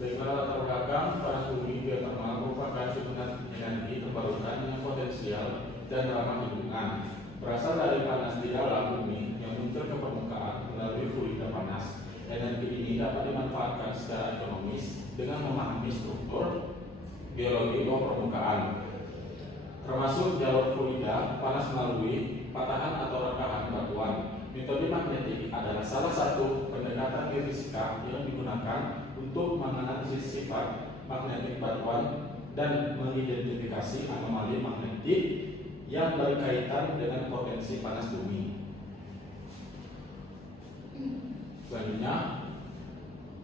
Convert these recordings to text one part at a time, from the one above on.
Dengan latar belakang panas bumi geotermal merupakan sumber energi terbarukan yang potensial dan ramah lingkungan. Berasal dari panas di dalam bumi yang muncul ke permukaan melalui fluida panas. Energi ini dapat dimanfaatkan secara ekonomis dengan memahami struktur geologi bawah permukaan, termasuk jalur fluida panas melalui patahan atau rekahan batuan. Metode magnetik adalah salah satu pendekatan geofisika yang digunakan untuk menganalisis sifat magnetik batuan dan mengidentifikasi anomali magnetik yang berkaitan dengan potensi panas bumi. Selanjutnya,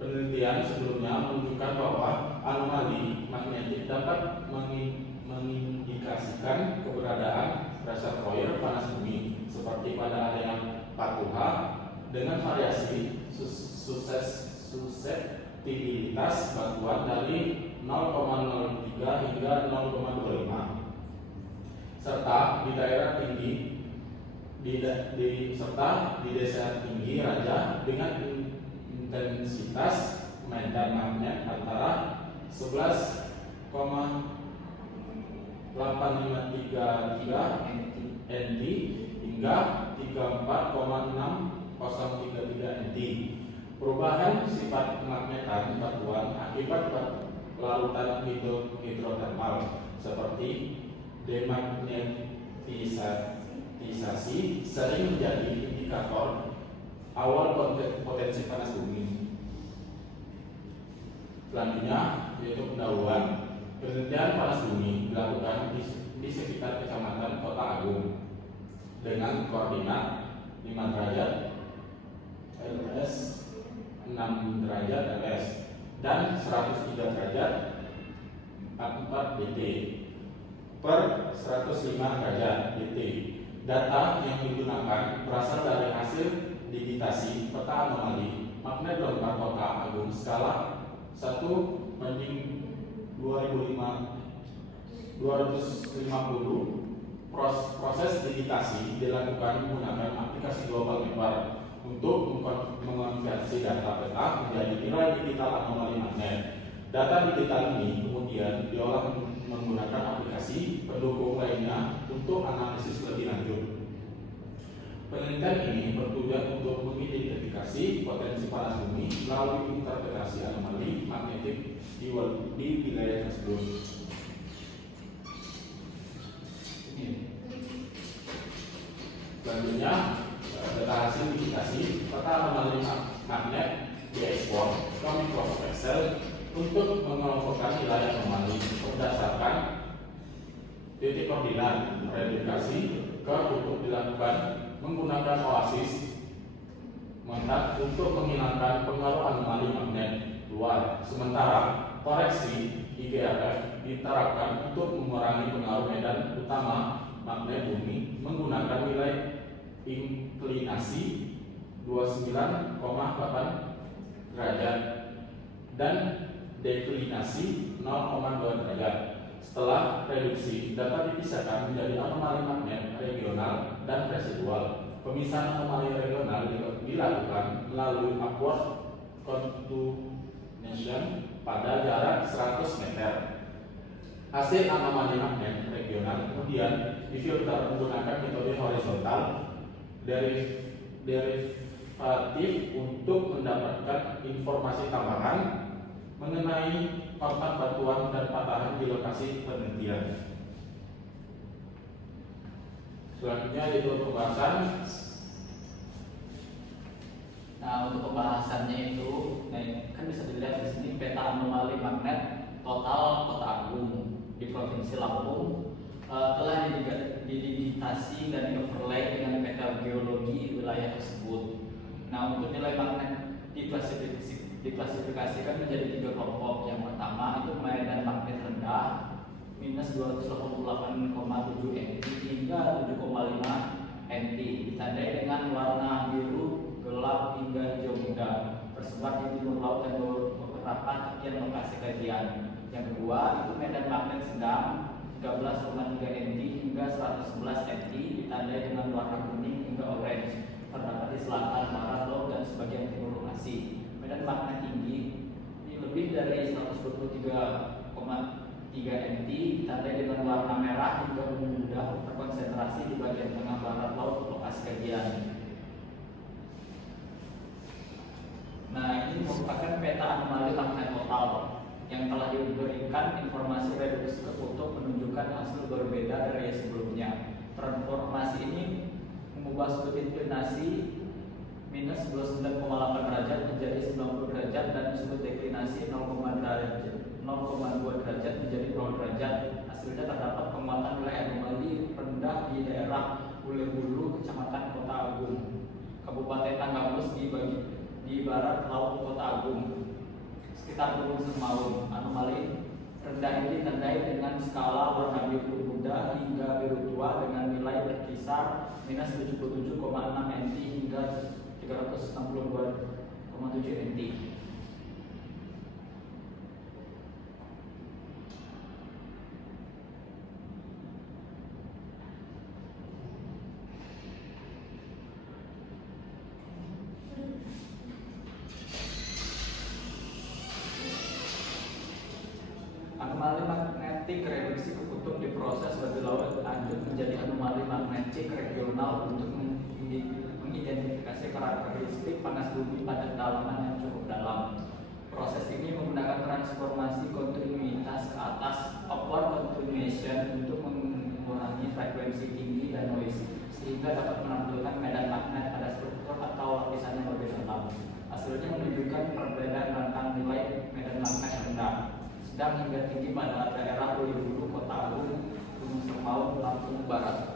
penelitian sebelumnya menunjukkan bahwa anomali magnetik dapat mengindikasikan keberadaan reservoir panas bumi seperti pada area Patuha dengan variasi suseptibilitas batuan dari 0,03 hingga 0,25 serta di daerah tinggi serta di desa tinggi Raja dengan intensitas medan magnet antara 11,8533 NT hingga 34,6033 NT. Perubahan sifat kemagnetan batuan akibat larutan hidrotermal seperti demagnetisasi sering menjadi indikator awal potensi panas bumi. Selanjutnya yaitu pendahuluan. Penelitian panas bumi dilakukan di sekitar Kecamatan Kota Agung dengan koordinat 5 derajat LS, 6 derajat LS, dan 103 derajat 44 DT per 105 derajat DT. Data yang digunakan berasal dari hasil digitasi peta anomali magnet lempar Kota Agung skala 1/250. Proses digitasi dilakukan menggunakan aplikasi global mapper untuk mengonversi data peta menjadi nilai digital anomali magnet. Data digital ini kemudian diolah menggunakan aplikasi pendukung lainnya untuk analisis lebih lanjut. Penelitian ini bertujuan untuk mengidentifikasi potensi panas bumi melalui interpretasi anomali magnetik di wilayah tersebut. Selanjutnya, data hasil digitasi peta anomali magnet diekspor ke Microsoft Excel untuk mengelompokkan nilai anomali berdasarkan titik koordinat. Replikasi untuk dilakukan menggunakan Oasis Mentat untuk menghilangkan pengaruh anomali magnet luar. Sementara koreksi IGRF diterapkan untuk mengurangi pengaruh medan utama magnet bumi menggunakan nilai inklinasi 29,8 derajat dan deklinasi 0,2 derajat. Setelah reduksi, data dipisahkan menjadi anomali magnet regional dan residual. Pemisahan anomali regional dilakukan melalui upward continuation pada jarak 100 meter. Hasil anomali magnet regional kemudian difilter menggunakan metode horizontal derivatif untuk mendapatkan informasi tambahan mengenai kontak batuan dan patahan di lokasi penelitian. Selanjutnya yaitu pembahasan. Nah, untuk pembahasannya itu, kan bisa dilihat di sini peta anomali magnet total Kota Agung di Provinsi Lampung telah didigitasi dan overlay dengan peta geologi wilayah tersebut. Nah, untuk nilai magnet diklasifikasikan menjadi 3 kelompok. Yang pertama itu medan magnet rendah minus 288,7 NT hingga 7,5 NT, ditandai dengan warna biru gelap hingga hijau muda, tersebar di timur laut dan beberapa tepian lokasi kajian. Yang kedua itu medan magnet sedang 13,3 NT hingga 111 NT, ditandai dengan warna kuning hingga orange, terdapat di selatan, barat, laut, dan sebagian timur lokasi. Medan magnet tinggi ini lebih dari 123,3 mt ditandai dengan warna merah hingga ungu muda terkonsentrasi di bagian tengah barat laut lokasi kajian. Nah, ini merupakan peta anomali magnet total yang telah diberikan informasi reduksi ke kutub menunjukkan hasil berbeda dari yang sebelumnya. Transformasi ini mengubah sudut inklinasi minus 29,8 derajat menjadi 90 derajat dan sudut deklinasi 0,2 derajat menjadi 0 derajat. Hasilnya terdapat penguatan nilai anomali rendah di daerah Ulebulu, Kecamatan Kota Agung, Kabupaten Tanggamus di barat laut Kota Agung, sekitar Gunung Semaun. Anomali rendah ini ditandai dengan skala warna biru muda hingga biru tua dengan nilai berkisar minus 77,6 nt hingga 362,7 nt. Anomali magnetik reduksi ke kutub diproses lebih lanjut menjadi anomali magnetik regional untuk mengidentifikasi karakteristik panas bumi pada kedalaman yang cukup dalam. Proses ini menggunakan transformasi kontinuitas ke atas upward continuation untuk mengurangi frekuensi tinggi dan noise sehingga dapat menampilkan medan magnet pada struktur atau lapisan yang lebih dalam. Hasilnya menunjukkan perbedaan rentang nilai medan magnet rendah, sedang hingga tinggi pada daerah Ulebulu, Kota Agung, Gunung Semaun, Lampung Barat.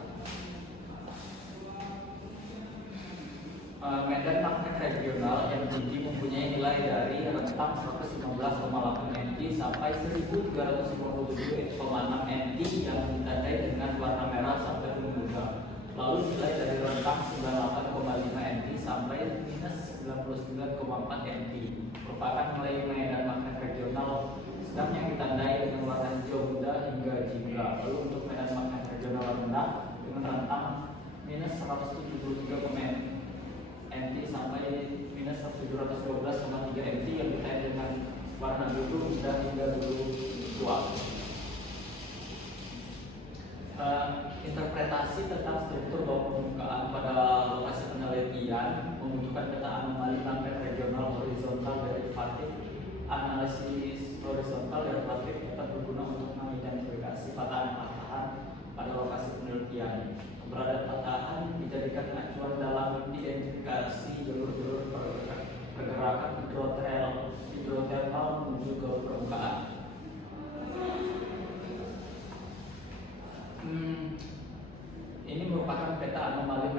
Medan magnet regional yang tinggi mempunyai nilai dari rentang 115,8 nt sampai 1357,6 nt yang ditandai dengan warna merah sampai ungu muda. Lalu nilai dari rentang 98,5 nt sampai minus 99,4 nt merupakan nilai medan magnet regional sedang yang ditandai dengan warna hijau muda hingga jingga. Lalu untuk medan magnet regional rendah dengan rentang minus 173,4 nt sampai minus 712,3 nt yang ditandai dengan warna biru muda hingga biru tua. Interpretasi tentang struktur bawah permukaan pada lokasi penelitian membutuhkan peta anomali magnet regional horizontal derivatif. Analisis horizontal derivatif dapat berguna untuk mengidentifikasi patahan-patahan pada lokasi penelitian. Keberadaan patahan dijadikan acuan dalam identifikasi jalur-jalur pergerakan hidrotermal menuju ke permukaan. Ini merupakan peta anomali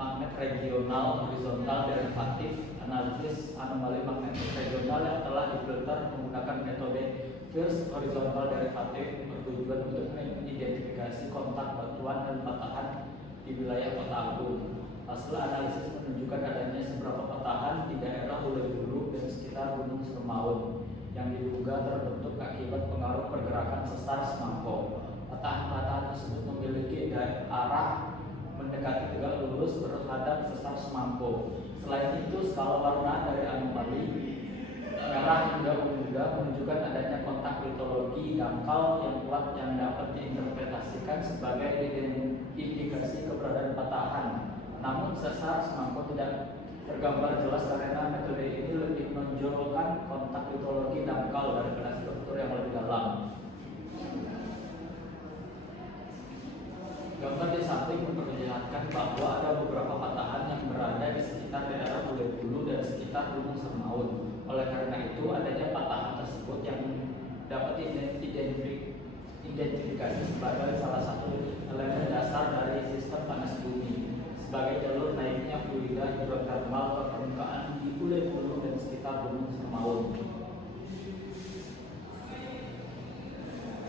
magnet regional horizontal derivatif. Analisis anomali magnetik regional yang telah difilter menggunakan metode first horizontal derivatif bertujuan untuk mengidentifikasi kontak batuan dan patahan di wilayah Kota Agung. Hasil analisis menunjukkan adanya beberapa patahan di daerah Ulebulu dan sekitar Gunung Semaun yang diduga terbentuk akibat pengaruh pergerakan sesar Semangko. Patahan-patahan tersebut memiliki arah mendekati tegak lurus berhadap sesar Semangko. Selain itu, skala warna dari anomali merah hingga ungu muda menunjukkan adanya kontak litologi dangkal yang kuat yang dapat diinterpretasikan sebagai indikasi keberadaan patahan. Namun sesar Semangko tidak tergambar jelas karena metode ini lebih menonjolkan kontak litologi dangkal daripada struktur yang lebih dalam. Gambar di samping memperlihatkan bahwa ada beberapa patahan yang berada di sekitar daerah Ulebulu dan sekitar Gunung Semaun. Oleh karena itu, adanya patahan tersebut yang dapat diidentifikasi sebagai salah satu elemen dasar dari sistem panas bumi sebagai jalur naiknya fluida hidrotermal ke permukaan di Ulebulu dan sekitar Gunung Semaun.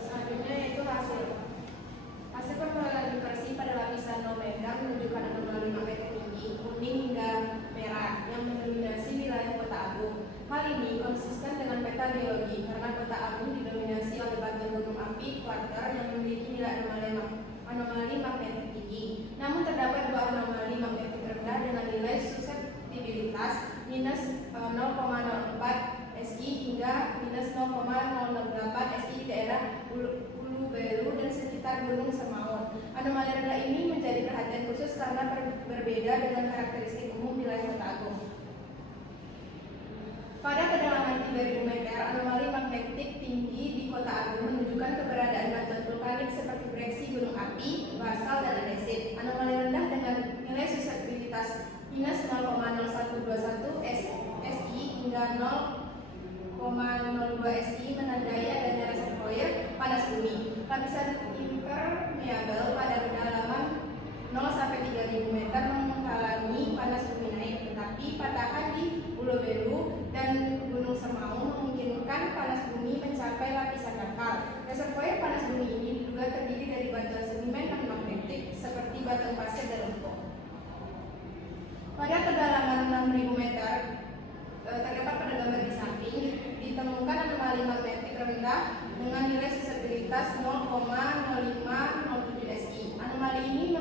Selanjutnya yaitu hasil pemodelan diversi pada lapisan nomedan menunjukkan anomali magnetik tinggi kuning hingga merah yang mendominasi wilayah Kota Agung. Hal ini konsisten dengan peta geologi karena Kota Agung didominasi oleh bagian gunung api kuarter yang memiliki nilai anomali magnetik tinggi. Namun terdapat dua anomali magnetik rendah dengan nilai susceptibilitas minus 0,04 SI hingga minus minus 0,068 SI di daerah Ulu Belu dan sekitar Gunung Semaun. Anomali rendah ini menjadi perhatian khusus karena berbeda dengan karakteristik umum wilayah Kota Agung. Pada kedalaman 3.000 meter, anomali magnetik tinggi di Kota Agung menunjukkan keberadaan batuan vulkanik seperti breksi gunung api, basal, dan andesit. Anomali rendah dengan nilai susceptibilitas minus 0,0121 SI hingga 0,02 SI menandai adanya reservoir panas bumi. Lapisan impermeabel pada kedalaman 0 sampai 3.000 meter menghalangi panas bumi naik, tetapi patahan di Pulau Belu dan Gunung Semaun memungkinkan panas bumi mencapai lapisan dangkal. Reservoir panas bumi ini diduga terdiri dari batuan sedimen non magnetik seperti batuan pasir dan lempung. Pada kedalaman 6.000 meter, terdapat pada gambar di samping, ditemukan anomali magnetik rendah dengan nilai susceptibilitas 0,0507 SI. Anomali ini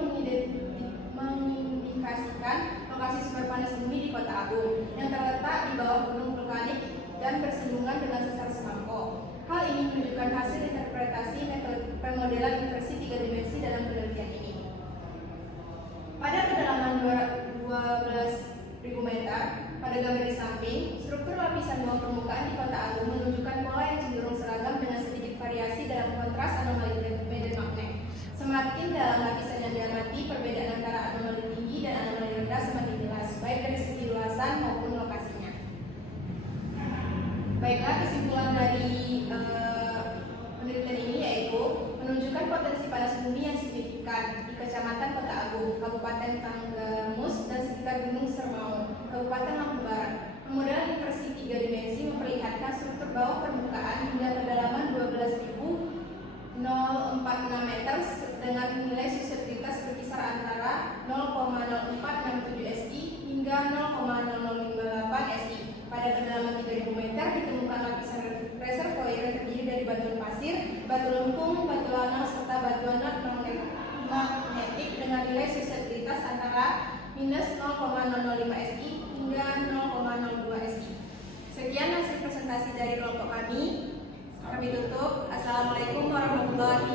mengindikasikan lokasi sumber panas bumi di Kota Agung yang terletak di bawah gunung vulkanik dan bersinggungan dengan sesar Semangko. Hal ini menunjukkan hasil interpretasi metode pemodelan inversi 3 dimensi dalam penelitian ini. Pada kedalaman 12.000 meter, pada gambar di samping, struktur lapisan bawah permukaan di Kota Agung menunjukkan pola yang cenderung seragam dengan sedikit variasi dalam kontras anomali medan magnet. Semakin dalam lapisan yang diamati, perbedaan antara anomali tinggi dan anomali rendah semakin jelas, baik dari segi luasan maupun lokasinya. Baiklah, kesimpulan dari penelitian ini yaitu menunjukkan potensi panas bumi yang signifikan di Kecamatan Kota Agung, Kabupaten Tanggamus, dan sekitar Gunung Semaun, Kabupaten Lampung Barat. Pemodelan inversi 3 dimensi memperlihatkan struktur bawah permukaan hingga kedalaman 12.046 meter dengan nilai susceptibilitas berkisar antara 0,0467 SI hingga 0,0058 SI. Pada kedalaman 3.000 meter ditemukan lapisan reservoir yang terdiri dari batuan pasir, batu lempung, batu lanang, serta batuan magnetik dengan nilai susceptibilitas antara minus 0,005 SI hingga 0,02 SI. Sekian hasil presentasi dari kelompok kami. Kami tutup. Assalamualaikum warahmatullahi